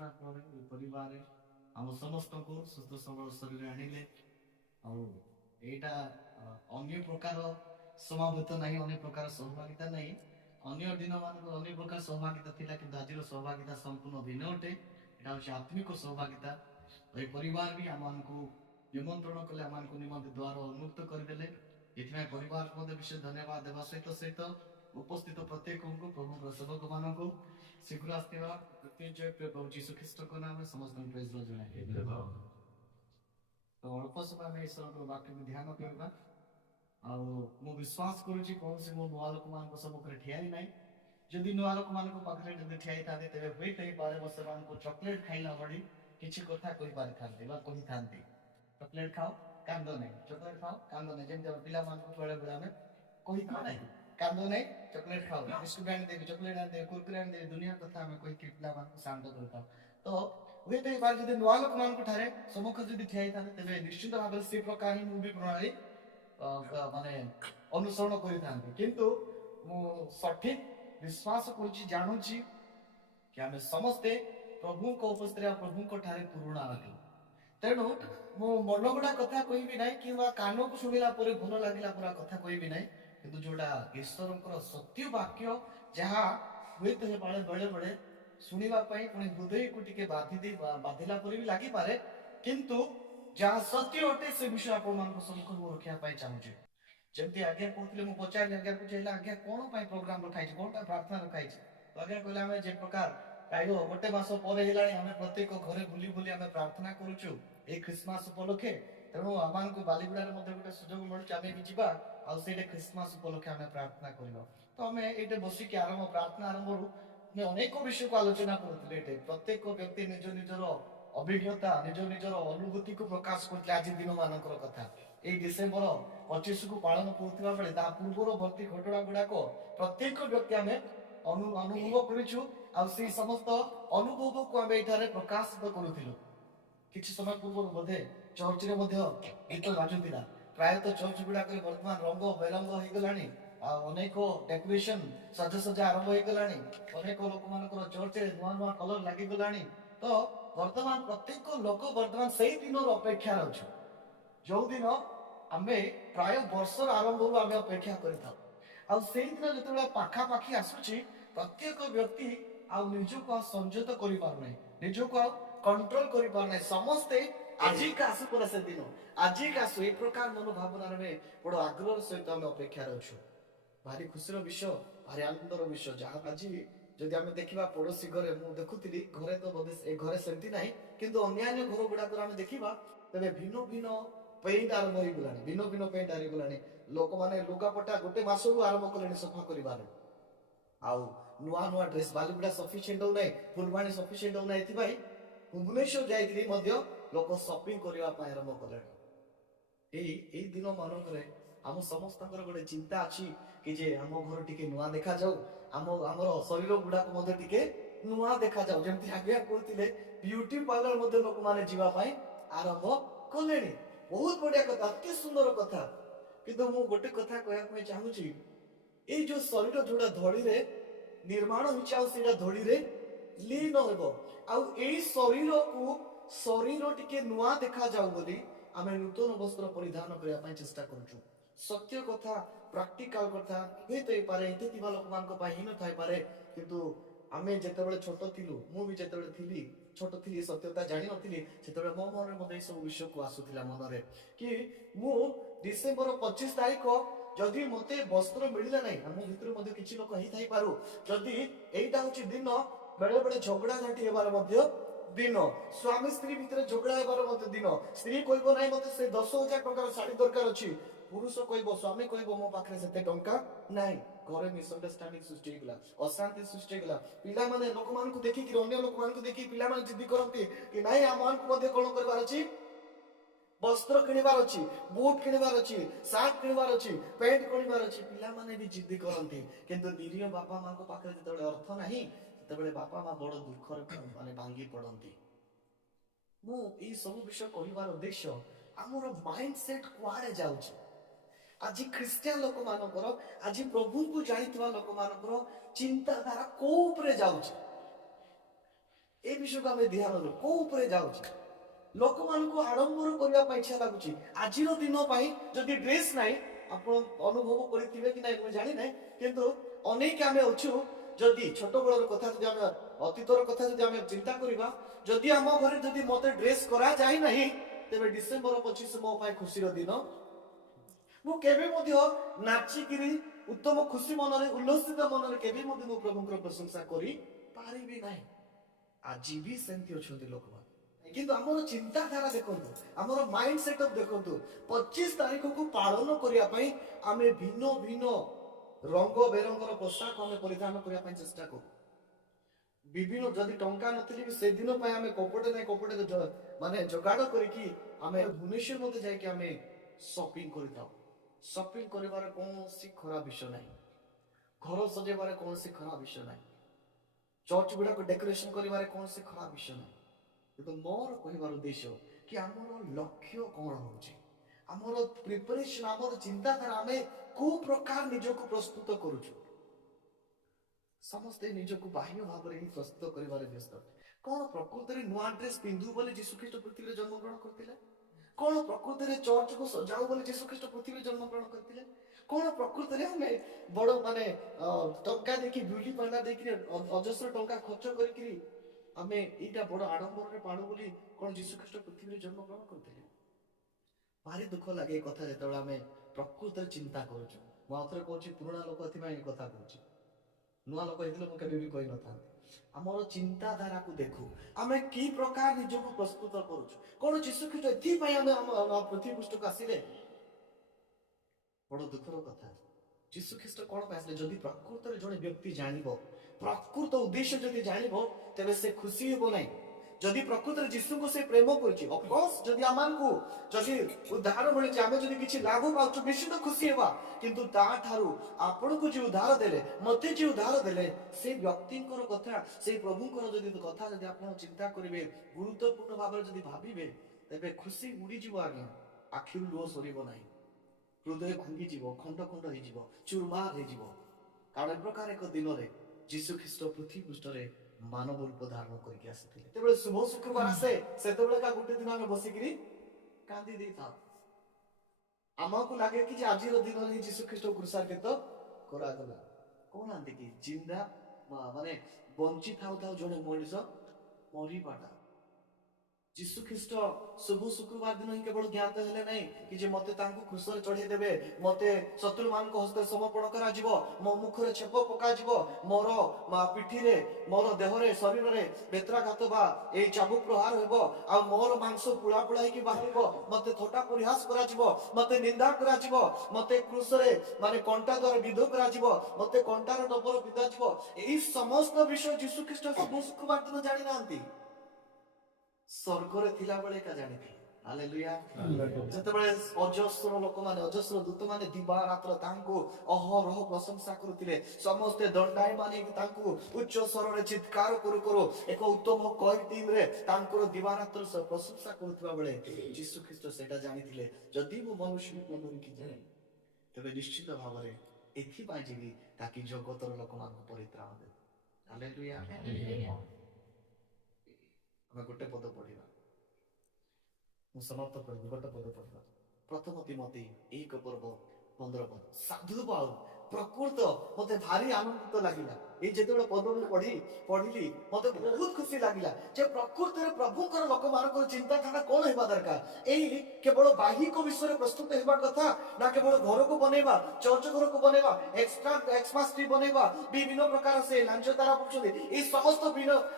परिवार आम समस्त को सुस्थ सबल शरीर आनिले आईटा अन्य प्रकार समावेत नहीं अन्य प्रकार सहभागिता नहीं अन्य दिन मान अन्य प्रकार सहभागिता थिला किंतु आज सहभागिता संपूर्ण भिन्न अटे यहाँ हूँ आत्मिक सहभागिता ये परिवार भी आम को निमंत्रण कले आम निमंत्रण द्वार उन्मुक्त करदे ये परिवार विशेष धन्यवाद देवा सहित सहित उपस्थित प्रत्येक को प्रभु सेवक मान को शीघ्र आसवा मृत्युंजय प्रभु जीशु ख्रीस्ट को नाम समस्त प्रेज जनाए तो अल्प समय ईश्वर को वाक्य में ध्यान करवा मु विश्वास करुच्ची कौन से मो नुआ लोक मान सम्मुखें ठिया ना जदि नुआ लोक मान पाखे जब ठिया था तेरे हुई पारे से चॉकलेट खाइला बड़ी किसी कथा कही पारि था कही था चॉकलेट खाओ कांद नहीं चॉकलेट खाओ कांद नहीं जमी पिला बेले बेले आम कही था ना कांद नहीं चॉकलेट खाओ बिस्कुट आनी देवी चॉकलेट आनी देवी कुरकुरे आनी देवी दुनिया कथा आम कही पिला शांत करता तो हुए तो बार जब नुआ लोक मान सम्मुख जब ठिया था तेज निश्चित भाव से प्रकार ही मुवी प्रणाली माने अनुसरण करिंतु सठिक विश्वास करुच्ची जानूची कि आम समस्ते प्रभु को उपस्थित प्रभु ठारे पुरुणा अटू तेणु मो मन गुड़ा कथा कहबी ना कि कान को शुणिला भल लगे पूरा कथा कहबी ना कि जोड़ा ईश्वर सत्य वाक्य जहाँ हुए तो बेले बेले बेले शुणापी पुणी हृदय को टे बाधिला भी लगी पारे किंतु जहाँ सत्य अटे से विषय आप सम्मुख रखापी चाहूँ जमी आज्ञा कहते मुझे पचारि आज्ञा पूछे आज्ञा कौन प्रोग्राम रखाई कौन प्रार्थना रखाई तो आज्ञा कहले आम जे प्रकार प्राय गोटे मास पर आम प्रत्येक घरे बुली बुली आम प्रार्थना करुचु ये क्रिसमस उपलक्षे तेणु आम को बालीगुड़ा गोटे सुजोग मिलूँ आम से क्रिसमस उपलक्षे आम प्रार्थना करवा तो आम ये बसिक आरंभ प्रार्थना आरंभ अनेक विषय को आलोचना करुले प्रत्येक व्यक्ति निज निजर अभिज्ञता निज निजर अनुभूति को प्रकाश करते आज दिन मानकर कथा ये डिसेम्बर 25 को पालन करुवा बेले पूर्वर भर्ती घटना गुड़ाक प्रत्येक व्यक्ति आम अनुभव कर समस्त अनुभव को आम ये प्रकाशित करूँ किसी समय पूर्व बोधे चर्च रे गीत बाजुला प्रायतः चर्च गुड़ाक बर्तमान रंग बेरंग हो गलानी अनेक डेकोरेशन सजासजा आरंभ हो गलानी अनेक लोक मान चर्च रे नुआ नुआ कलर लगी गलानी तो वर्तमान प्रत्येक लोक वर्तमान से दिन अपेक्षा अच्छे जो दिन आम प्राय वर्षर आरंभ आम अपेक्षा कर दिन जो पाखापाखि आसूची प्रत्येक व्यक्ति निजक संयत कर निजक कंट्रोल कर समस्ते आज का आसु पड़ा से दिन आज का आसु एक प्रकार मनोभावना बड़ आग्रह सहित आम अपेक्षा अच्छु भारी खुशी विषय भारी आनंदर विषय जहाँ आज जदि आम देखा पड़ोशी घरे मुझे देखुली घरे तो बोधे घरे सेमती ना कि अन्य घर गुड़ाक आम देखा तेरे भिन्न भिन्न पेंट आरंभ हो गला भिन्न भिन्न पेंट आरंभ गला लोक मैंने लुगापटा गोटे मस आरंभ कले सफा कर नुआ नुआ ड्रेस बालीगुड़ा सफिसीयंट हो ना फुलवाणी सफिसीयंट हो ना भुवनेश्वर जाइए लोक शॉपिंग करने आरंभ कले दिन मानक आम समस्त गोटे चिंता अच्छी कि जे आम घर टी नुआ देखा जाऊ आमर शरीर गुड़ाक टे नुआ देखा जाऊ जमी आज्ञा कहते ब्यूटी पार्लर लोक मैंने जावाई आरंभ कले बहुत बढ़िया कथा अति सुंदर कथा किंतु मु गोटे कथा कहना चाहूँगी ये जो शरीर जोड़ा धड़ी रे निर्माण होता धड़ी रे लीन हो शरीर को शरीर टिके नुआ देखा जाऊ बोली आम नूतन वस्त्र परिधान करने चेष्टा करुचु सत्य कथा प्राक्टिकल कथा हुई तो पारे ये लोक मान ही न थाई पारे किंतु आमे जेतेबेले छोट थिलु मु भी जेतेबेले थिली छोट थिली सत्यता जानि नथिली सेतेबेले मो मन मध्ये सब विषय को आसुथिला मन रे कि मु डिसेंबर 25 तारिख जदि मते वस्त्र मिलिला नै हम भितर मध्ये किछि लोक ही थाई पारु जदि एटा होछि दिन बेले बेले झगड़ा झाटी हेबार मध्ये दिन स्वामी स्त्री भितर झगड़ा हेबार मध्ये दिन स्त्री कहबो नै मते से 10,000 टंकार साड़ी दरकार अछि पुरुष कहबो स्वामी कहबो मो पाखरे सेते टंका नै घरे मिसअंडरस्टैंडिंग सृष्टि गला अशांति सृष्टि गला पिला माने लोक मान को देखि कि अन्य लोक मान को देखि पिला माने जिद्दी करंती कि नाही आमान को मध्ये कोन करबार अछि वस्त्र किनिबार अछि बूट किनिबार अछि सार्ट किनिबार अछि पैंट किनिबार अछि पिला माने भी जिद्दी करंती किंतु निरीह बापा मां को पाखरे जेतेबेले अर्थ नाही सेतेबेले बापा मां बड़ दुख रे माने भांगी पड़ंती मु ई सब विषय कहिबार उद्देश्य हमर माइंडसेट कुआडे जाउछि आज ख्रिस्टियान लोक मानकर आज प्रभु को जानी लोक मानकर चिंताधारा को ऊपर जाउछि ए विषय को आम ध्यान दो को ऊपर जाऊँ लोक मान आडंबर करने इच्छा लगुच आज दिन जदि ड्रेस ना आप अनुभव करेंगे कि ना जानी ना किंतु अनेक आम अच्छु जदि छोट बड़ कथा जब अतीतर कथा जब चिंता करवा जदि आम घर जदि मत ड्रेस करा जाए ना तेरे डिसेम्बर 25 मो खुशी दिन मुझे नाचिकी उत्तम खुशी मन उल्लसित मन के प्रभु प्रशंसा करी पारिबी ना आज भी सेमती अच्छा लोक किंतु आमर चिंताधारा देखो आमर माइंड सेटअप देखो 25 तारीख को पालन करने आम भिन्न भिन्न रंग बेरंगर पोशाक आम परिधान करने चेष्टा करूँ विभिन्न जदि टंका नी से दिन आम कपटे ना कपटे माने जोगाड़ करके भुवनेश्वर मत जाके शॉपिंग कर शॉपिंग कर कौन खराब विषय ना घर सजेबार कौन खराब विषय ना चर्च गुड़ा को डेकोरेशन कर कौन खराब विषय ना तो मोर कहबार उद्देश्य कि आमर लक्ष्य कौन होमर प्रिपरेशन आमर चिंताधारा आम को प्रकार निजक प्रस्तुत करुचु समस्ते निजक बाह्य भाव में प्रस्तुत कर व्यस्त कौन प्रकृत में नुआ ड्रेस पिंधु बोले जीशुख्रीष्ट पृथ्वी जन्म ग्रहण करते कौन प्रकृत में चर्च को सजाऊ बोले जीशुख्रीष्ट पृथ्वी जन्म ग्रहण करते कौन प्रकृत में आम बड़ माने टंका देखी ब्यूटी पार्लर देखी अजस्र टंका खर्च करी आम यहाँ बड़ आडंबर पाणु बोली कौन जीशुख्रीष्ट पृथ्वी जन्म ग्रहण करते भारी दुख लगे कथा जो आम प्रकृत चिंता करुँ कहूँ पुराणा लोक कथा कहूँ नुआ लोक होते भी कही न था आमर चिंताधारा को देखू आम कि प्रकार निजक प्रस्तुत करुँ कौन जीशुख्रीष्ट ये पृथ्वी पृष्ठ को आसिले बड़ दुखर कथा जीशुख्रीष्ट कौन पाइले जदि प्रकृत जड़े व्यक्ति जान प्रकृत उद्देश्य जदि जान तेरे से खुशी हो ना जदि प्रकृत जीशु को से प्रेम कर उद्धार मिली आम जब किसी लाभ पाच निश्चित खुशी होगा किंतु आपण को जो उद्धार देले मत जो उद्धार देले से व्यक्ति कथा से प्रभुंर जदि कथा जदि आप चिंता करेंगे गुरुत्वपूर्ण भाव में जदि भावे तेरे खुशी उड़ीज आज्ञा आखिर लुह सर ना हृदय भांगी खंड खंड हो चूरमार हो कारण प्रकार एक दिन में जीशुख्रीष्ट पृथ्वी पृष्ठ मानव रूप धारण करके शुभ शुक्रवार आसे से गोटे दिन आम बसिकी कांदी दे था आमको लगे कि आज दिन में जीशुख्रीष्ट क्रूसार्पित करागला कौन आंती कि जिंदा माने बंची था जड़े मनीष मरवाटा जीशुख्रीष्ट शुभ शुक्रवार दिन ही केवल ज्ञात हेले नहीं कि जे मते तांको क्रूसर चढ़े देबे मते शत्रु मान को हस्ते समर्पण करा जिवो मो मुखरे छेप पका जिवो मोर पिठी रे मोर देह रे शरीर रे बेत्राघात बा ए चाबुक प्रहार हेबो आ मोर मांस पुला पुला कि बाहरिबो मते थोटा परिहास करा जिवो मते निंदा करा जिवो मते क्रूस रे माने कंटा द्वारा विध करा जिवो मते कंटार डबर विदा जिवो एई समस्त विषय जीशुख्रीष्ट शुभ शुक्रवार दिन जानि नांती स्वर्ग थिला बेले का जानी थी हालेलुया जतबेले अजस्र लोक माने अजस्र दूत माने दिवा रात्र तांको अहरह प्रशंसा करुथिले समस्त दंडाई माने तांको उच्च स्वर रे चित्कार करू करू एक उत्तम कई टीम रे तांको दिवा रात्र प्रशंसा करुथबा बेले यीशु ख्रीष्ट सेटा जानिथिले जदि मो मनुष्य को धरि कि जाने तबे निश्चित भाव रे एथि पाई जेबी ताकि जगतर लोक मान परित्राण दे हालेलुया हमें गोटे पद पढ़ा मु समाप्त कर गोटे पद पढ़ा प्रथम तिमोथी 1:15 पद साधु पाल प्रकृत मते भारी आनंदित लागिला ये जेते पद में पढ़ी मते बहुत खुशी लागिला जे प्रकृत रे प्रभुकर लोक मानकर चिंताधारा कोन हेबा दरकार एही केवल बाह्यिक विषय प्रस्तुत हेबा कथा ना केवल घर को बनेबा चर्च घर को बनेबा एक्स्ट्रा एक्समास ट्री बनेबा विभिन्न प्रकार से लांछतारा बुझुदे ए समस्त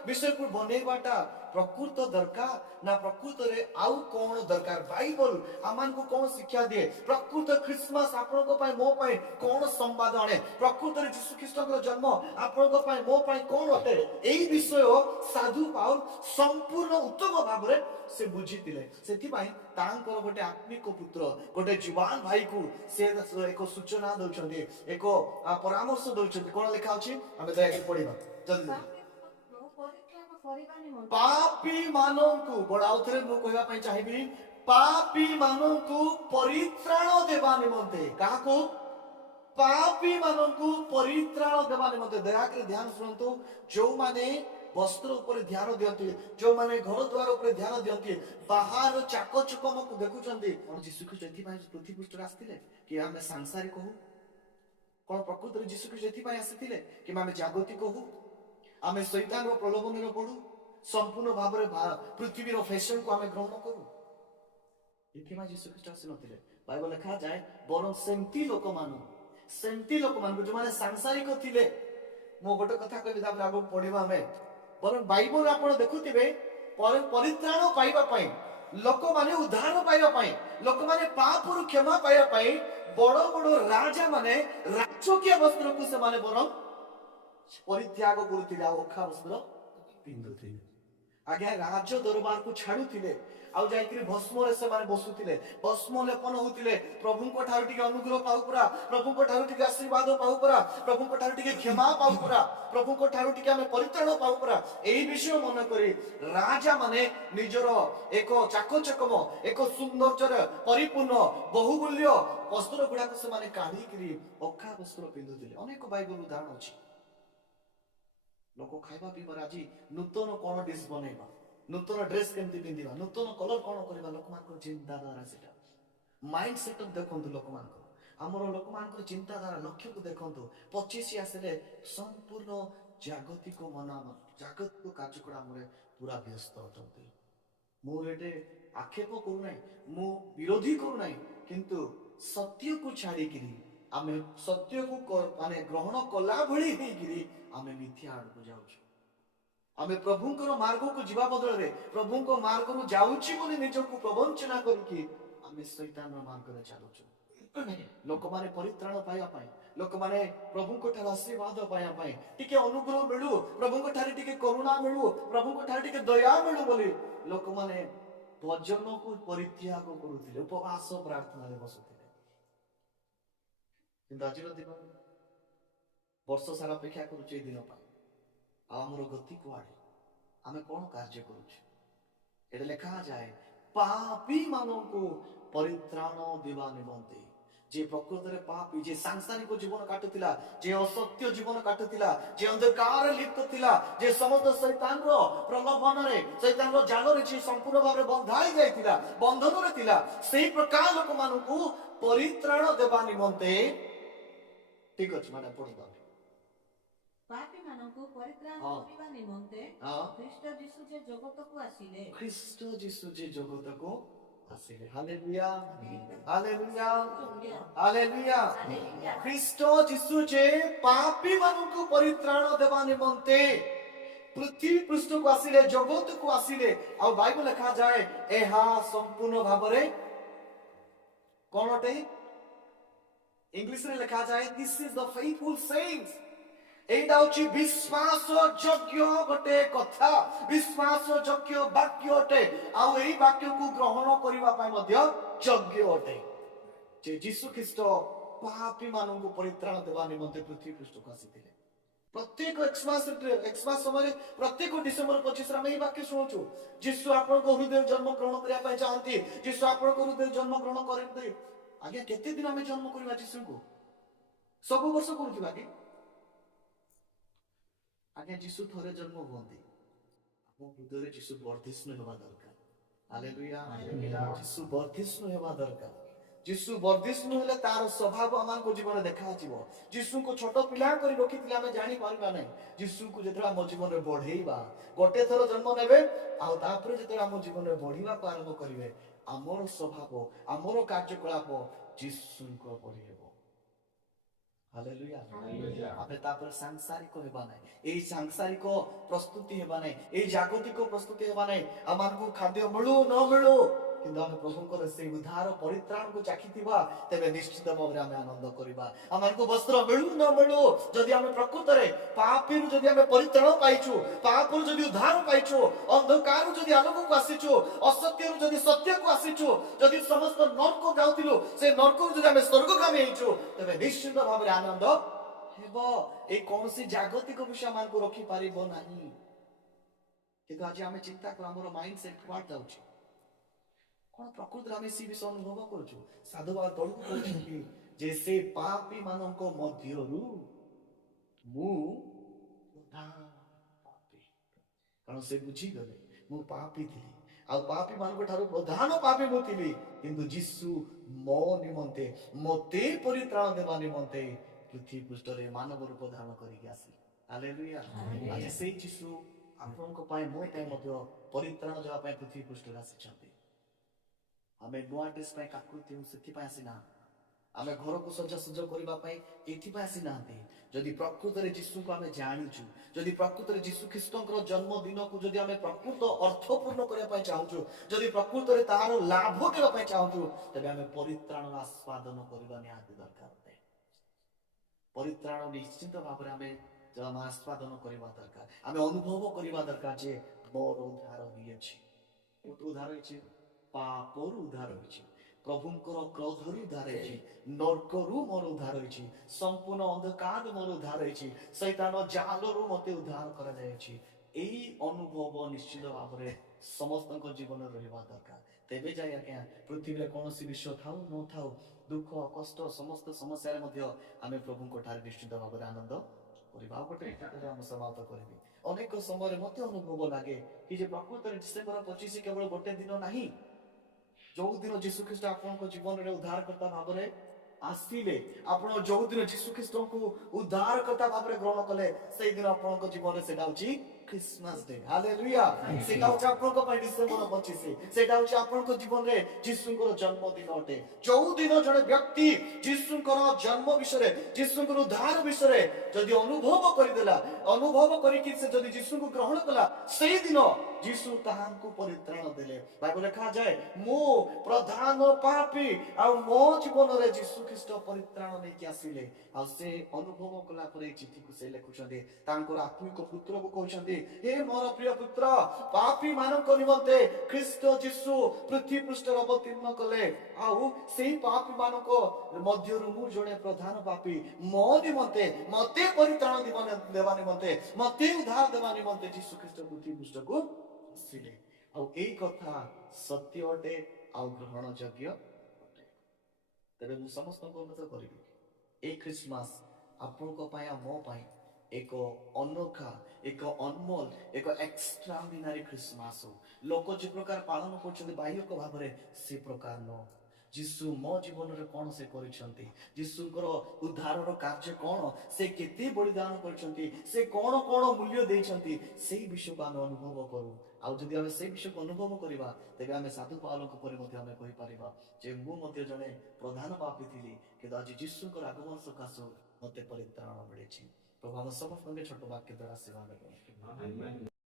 विषय को बनेबाटा प्रकृत दरकार ना प्रकृत रे आउ कोन दरकार बाइबल आमान को कोन शिक्षा दिए प्रकृत क्रिसमस आपन को पाए मो पाए कोन संवाद आने प्रकृत रे यीशु ख्रीष्टकर जन्म आपन को पाए मो पाए कोन होते एई विषय साधु पाउल संपूर्ण उत्तम भाव रे से बुझीतिले सेति पाए तांकर गोटे आत्मिक पुत्र गोटे जुवान भाई को से एक सूचना दउछन्ते एक परामर्श दउछन्ते कोन लिखा अछि हमें दया के पढिबा जल्दी पापी मानंकु बड़ाउ थरे मु कहबा पई चाहिबी पापी मानंकु परित्राण देबा निमंते काको पापी मानंकु परित्राण देबा निमंते दया के ध्यान सुनंतु जो माने वस्त्र उपरे ध्यान दियंती जो माने घर द्वार उपरे ध्यान दियंती बाहर चाकचकमक देखुचंती और यीशु ख्रीष्ट एथि पृथ्वी पृष्ठ आस्थिले कि आमे सांसारिक कहू कौन प्रकृत यीशु ख्रीष्ट एथि आसिथिले कि आमे जागतिक कहू आमे शैतान रो प्रलोभन रो पडू संपूर्ण भाबरे पृथ्वी रो फैशन को आमे ग्रहण करू एथि यीशु ख्रीष्ट आसी नथिले बाइबल लिखा जाए बरं सेमती लोक मान जो माने सांसारिक थिले मो गोटे कथा कहबी तापर आगो पढिबा हमें बरं बाइबल आपण देखुथिबे परित्राण पाइबा पई लोक माने उद्धार पाइबा पई लोक माने पापरु क्षमा पाइबा पई बड़ बड़ राजा माने राजकीय वस्त्र को से माने बरं परित्याग करुथिले ओखा वस्त्र पिंधुथिले आगे राज दरबार को छाड़ुथिले आउ जाइकरी भस्म रे से माने बसुथिले भस्म लेपन होथिले प्रभु को ठार टिके अनुग्रह पाउ पुरा प्रभु को ठार टिके आशीर्वाद पाउ पुरा प्रभु को ठार टिके क्षमा पाउ पुरा प्रभु को ठार टिके हमें परित्राण पाउ पुरा एही विषय मन करी राजा माने निजर एक चाकचकम एक सौंदर्यर परिपूर्ण बहुमूल्य वस्त्र गुडा को से माने काढी करी ओखा वस्त्र पिंधुथिले अनेक बाइबल उदाहरण अछि लोक खाइबा पीबार आज नूतन कौन डिश बनैबा नूतन ड्रेस केमती पिंधिबा नूतन कलर कौन करबा लोक मानकर चिंताधारा सेटा माइंड सेटअप देखंतु लोक मानकर हमर लोक मानकर चिंताधारा लक्ष्य को देखंतु 25 आसले संपूर्ण जागतिक मनाम जागतिक कार्यक्रम रे पूरा व्यस्त अटंती मु एटे आक्षेप करू नै मु विरोधी करू नै किंतु सत्य को छाड़ी किरी आमे सत्य को माने ग्रहण कला भली हे गिरी आमे मिथ्या आड़ को जाउछु आमे प्रभुंकर मार्ग को जीवा बदल रे प्रभुंको मार्ग को जाउछि बोली निजो को प्रवंचना करिकि आमे शैतान रो मार्ग रे चालुछु लोक माने परित्राण पाया पाए लोक माने प्रभु को ठार आशीर्वाद पाया पाए टिके अनुग्रह मिलु प्रभु को ठार टिके करुणा मिलु प्रभु को ठार टिके दया मिलु बोली लोक माने भजन को परित्याग करुथिले उपवास प्रार्थना रे बसुथिले किंतु आज दिन वर्ष सारा अपेक्षा करुचे दिन आमर गति कुआड़े आमे कौन कार्य करुचे लिखा जाए पापी मानों को परित्राण देवा निमंते जे प्रकृत रे पापी जे सांसारिक जीवन काटुतिला जे असत्य जीवन काटुतिला जे अंधकार लिप्त थिला जे समस्त शैतान रो प्रलोभन रे शैतान रो जाल रे जे संपूर्ण भाव रे बंधाई जायतिला बंधन रे थिला सेही प्रकार लोक मानू को परित्राण देवा निमंते ठीक अछि माने पढिबा पापी माननको परित्राण करिबा निमन्ते ख्रीष्ट यीशु जे जगत को आसीले ख्रीष्ट यीशु जे जगत को आसीले हालेलुया हालेलुया हालेलुया ख्रीष्ट यीशु जे पापी माननको परित्राण देबा निमन्ते पृथ्वी पृष्ठ को आसीले जगत को आसीले आ बाइबल लिखा जाए एहा संपूर्ण भाबरे कोनटे इंग्लिश रे लिखा जाए this is the faithful sayings एटा होची विश्वास योग्य गोटे कथा विश्वास योग्य वाक्य अटे आ एही वाक्य को ग्रहण करिबा पय मध्य योग्य अटे जे यीशु ख्रीष्ट पापी मानन को परित्राण देबा निमंते पृथ्वी पृष्ठ को आसीथिले प्रत्येक एक्समास समय प्रत्येक डिसेंबर 25 रे हम एही वाक्य सुनछु यीशु आपन को हृदय जन्म ग्रहण करिया पय चाहंती यीशु आपन को हृदय जन्म ग्रहण करते आगे केते दिन हमें जन्म करिबा यीशु को सब वर्ष करूथिबा कि आगे यीशु थोरे जन्म हुंती आपन हृदय रे यीशु वर्धिष्णु हेबा दरकार हालेलुया यीशु वर्धिष्णु हेबा दरकार यीशु वर्धिष्णु हेले तार स्वभाव आमान को जीवन देखा जीवो यीशु को छोट पिला करी रखिथिला हमें जानि पारबा नै यीशु को जेतरा हम जीवन रे बढ़ेइबा गोटे थरो जन्म नेबे आ तापर जेतरा हम जीवन रे बढ़िबा को आरंभ करिवे आमर स्वभाव आमर कार्यकलाप यीशु को परि हेबो हालेलुया आपे तापर सांसारिक हेबा नै एई सांसारिक प्रस्तुति हेबा नै एई जागतिक प्रस्तुति हेबा नै आमान को खाद्य मिलु न मिलु किंतु हम प्रभुंकर से उद्धार परित्राण को चाखिथिबा तबे निश्चित भाव रे हम आनंद करिबा आमान को वस्त्र मिलु न मिलु जदि हम प्रकृत रे पापी रु जदि हम परित्राण पाइछु पाप रु जदि उद्धार पाइछु अंधकार रु जदि आलोक को आसीछु असत्य रु जदि सत्य को आसीछु जदि समस्त नरक को जाउतिलु से नरक रु जदि हम स्वर्ग कामी हेछु तबे निश्चित भाव रे आनंद हेबो ए कोनसी जागतिक विषय मान को रखि पारिबो नाही किंतु आज हम चिंता कर हमर माइंड सेट क्वाट जाउछि कोन प्रकृत रे हम सी विषय अनुभव करछु साधुवा तळु कहछि जे से पापी माननको मध्यरु मु पापी କାରଣ ସେ ବୁଝିଗଲେ ମୁଁ ପାପୀ ଥିଲି ଆଉ ପାପୀ ମାନଙ୍କ ଠାରୁ ପ୍ରଧାନ ପାପୀ ମୁଁ ଥିଲି, କିନ୍ତୁ ଯୀଶୁ ମୋ ନିମନ୍ତେ ମୋତେ ପରିତ୍ରାଣ ଦେବା ନିମନ୍ତେ ପୃଥିବୀ ପୃଷ୍ଠରେ ମାନବ ରୂପ ଧାରଣ କରିକି ଆସିଲେ। ହାଲେଲୁୟା। ଆଜି ସେଇ ଯୀଶୁ ଆପଣଙ୍କ ପାଇଁ ମୋ ପାଇଁ ମଧ୍ୟ ପରିତ୍ରାଣ ଦେବା ପାଇଁ ପୃଥିବୀ ପୃଷ୍ଠରେ ଆସିଛନ୍ତି। ଆମେ ନୂଆ ଡ୍ରେସ୍ ପାଇଁ କାକୁତି ହେଉ ସେଥିପାଇଁ ଆସିନା, ଆମେ ଘରକୁ ସଜାସଜ କରିବା ପାଇଁ ଏଥିପାଇଁ ଆସିନାହାନ୍ତି। ଯଦି ପ୍ରକୃତରେ ଯୀଶୁଙ୍କୁ ଆମେ ଜାଣିଛୁ, ଯଦି ପ୍ରକୃତରେ ଯୀଶୁ ଖ୍ରୀଷ୍ଟଙ୍କର ଜନ୍ମଦିନକୁ ଯଦି ଆମେ ପ୍ରକୃତ ଅର୍ଥପୂର୍ଣ୍ଣ କରିବା ପାଇଁ ଚାହୁଁଛୁ, ଯଦି ପ୍ରକୃତରେ ତାହାର ଲାଭ ଦେବା ପାଇଁ ଚାହୁଁଛୁ, ତେବେ ଆମେ ପରିତ୍ରାଣର ଆସ୍ୱାଦନ କରିବା ନିହାତି ଦରକାର। ପରିତ୍ରାଣ ନିଶ୍ଚିତ ଭାବରେ ଆମେ ଆସ୍ୱାଦନ କରିବା ଦରକାର, ଆମେ ଅନୁଭବ କରିବା ଦରକାର ଯେ ମୋର ଉଦ୍ଧାର ହୋଇଅଛି। ଉଦ୍ଧାର ହେଇଛି, ପାପରୁ ଉଦ୍ଧାର ହୋଇଛି, ପ୍ରଭୁଙ୍କର କ୍ରୋଧରୁ ଉଦ୍ଧାର ହେଇଛି, ନର୍କରୁ ମୋର ଉଦ୍ଧାର ହେଇଛି, ସମ୍ପୂର୍ଣ୍ଣ ଅନ୍ଧକାର ମୋର ଉଦ୍ଧାର ହେଇଛି, ଶୈତାନ ଜାଲରୁ ମୋତେ ଉଦ୍ଧାର କରାଯାଇଛି। ଏଇ ଅନୁଭବ ନିଶ୍ଚିତ ଭାବରେ ସମସ୍ତଙ୍କ ଜୀବନରେ ରହିବା ଦରକାର। ତେବେ ଯାଇ ଆଜ୍ଞା ପୃଥିବୀରେ କୌଣସି ବିଷୟ ଥାଉ ନଥାଉ, ଦୁଃଖ କଷ୍ଟ ସମସ୍ତ ସମସ୍ୟାରେ ମଧ୍ୟ ଆମେ ପ୍ରଭୁଙ୍କ ଠାରେ ନିଶ୍ଚିତ ଭାବରେ ଆନନ୍ଦ କରିବା। ଆଉ ଗୋଟେ ମୁଁ ସମାପ୍ତ କରିବି। ଅନେକ ସମୟରେ ମୋତେ ଅନୁଭବ ଲାଗେ କି ଯେ ପ୍ରକୃତରେ ଡିସେମ୍ବର 25 କେବଳ ଗୋଟେ ଦିନ ନାହିଁ, ଯୋଉ ଦିନ ଯୀଶୁ ଖ୍ରୀଷ୍ଟ ଆପଣଙ୍କ ଜୀବନରେ ଉଦ୍ଧାରକର୍ତ୍ତା ଭାବରେ ଆସିଲେ, ଆପଣ ଯୋଉ ଦିନ ଯୀଶୁ ଖ୍ରୀଷ୍ଟଙ୍କୁ ଉଦ୍ଧାରକର୍ତ୍ତା ଭାବରେ ଗ୍ରହଣ କଲେ, ସେଇଦିନ ଆପଣଙ୍କ ଜୀବନରେ ସେଟା ହଉଛି ଖ୍ରୀଷ୍ଟମାସ ଡେ। ହାଲେଲୁୟା। ସେଟା ହଉଛି ଆପଣଙ୍କ ପାଇଁ ଡିସେମ୍ବର 25, ସେଟା ହଉଛି ଆପଣଙ୍କ ଜୀବନରେ ଯୀଶୁଙ୍କର ଜନ୍ମଦିନ ଅଟେ। ଯୋଉ ଦିନ ଜଣେ ବ୍ୟକ୍ତି ଯୀଶୁଙ୍କର ଜନ୍ମ ବିଷୟରେ, ଯୀଶୁଙ୍କର ଉଦ୍ଧାର ବିଷୟରେ ଯଦି ଅନୁଭବ କରିଦେଲା, ଅନୁଭବ କରିକି ସେ ଯଦି ଯୀଶୁଙ୍କୁ ଗ୍ରହଣ କଲା, ସେଇଦିନ ଯୀଶୁ ତାହାଙ୍କୁ ପରିତ୍ରାଣ ଦେଲେ। ବାଇବଲ ଲେଖାଯାଏ ମୁଁ ପ୍ରଧାନ ପାପୀ ଆଉ ମୋ ଜୀବନରେ ଯୀଶୁ ଖ୍ରୀଷ୍ଟ ପରିତ୍ରାଣ ନେଇକି ଆସିଲେ। ଆଉ ସେ ଅନୁଭବ କଲା ପରେ ଏଇ ଚିଠିକୁ ସେ ଲେଖୁଛନ୍ତି, ତାଙ୍କର ଆତ୍ମିକ ପୁତ୍ରକୁ କହୁଛନ୍ତି, ହେ ମୋର ପ୍ରିୟ ପୁତ୍ର, ପାପୀ ମାନଙ୍କ ନିମନ୍ତେ ଖ୍ରୀଷ୍ଟ ଯୀଶୁ ପୃଥିବୀ ପୃଷ୍ଠରେ ଅବତୀର୍ଣ୍ଣ କଲେ। ଆଉ ସେଇ ପାପୀ ମାନଙ୍କ ମଧ୍ୟରୁ ମୁଁ ଜଣେ ପ୍ରଧାନ ପାପୀ, ମୋ ନିମନ୍ତେ ମତେ ପରିତ୍ରାଣ ଦେବା ନିମନ୍ତେ, ମତେ ଉଦ୍ଧାର ଦେବା ନିମନ୍ତେ ଯୀଶୁ ଖ୍ରୀଷ୍ଟ ପୃଥିବୀ ପୃଷ୍ଠକୁ ଆସିଲେ। ଆଉ ଏଇ କଥା ସତ୍ୟ ଅଟେ ଆଉ ଗ୍ରହଣ ଯୋଗ୍ୟ ଅଟେ। ତେବେ ମୁଁ ସମସ୍ତଙ୍କୁ ଅନୁରୋଧ କରିବି, ଏଇ ଖ୍ରୀଷ୍ଟମାସ ଆପଣଙ୍କ ପାଇଁ ଆଉ ମୋ ପାଇଁ ଏକ ଅନୋଖା, ଏକ ଅନମୋଲ, ଏକ ଏକ୍ସଟ୍ରାଅର୍ଡିନାରୀ ଖ୍ରୀଷ୍ଟମାସ ହଉ। ଲୋକ ଯେ ପ୍ରକାର ପାଳନ କରୁଛନ୍ତି ବାହ୍ୟକ ଭାବରେ, ସେ ପ୍ରକାର ନୁହଁ। ଯୀଶୁ ମୋ ଜୀବନରେ କଣ ସେ କରିଛନ୍ତି, ଯୀଶୁଙ୍କର ଉଦ୍ଧାରର କାର୍ଯ୍ୟ କଣ, ସେ କେତେ ବଳିଦାନ କରିଛନ୍ତି, ସେ କଣ କଣ ମୂଲ୍ୟ ଦେଇଛନ୍ତି, ସେଇ ବିଷୟକୁ ଆମେ ଅନୁଭବ କରୁ। ଆଉ ଯଦି ଆମେ ସେଇ ବିଷୟକୁ ଅନୁଭବ କରିବା, ତେବେ ଆମେ ସାଧୁ ପାଉଲଙ୍କ ପରି ମଧ୍ୟ ଆମେ କହିପାରିବା ଯେ ମୁଁ ମଧ୍ୟ ଜଣେ ପ୍ରଧାନ ପାପୀ ଥିଲି, କିନ୍ତୁ ଆଜି ଯୀଶୁଙ୍କର ଆଗମନ ସକାଶୁ ମୋତେ ପରିତ୍ରାଣ ମିଳିଛି। ପ୍ରଭୁ ଆମ ସମସ୍ତଙ୍କୁ ଛୋଟ ବାକ୍ୟ ଦ୍ୱାରା ଆଶୀର୍ବାଦ କରନ୍ତୁ।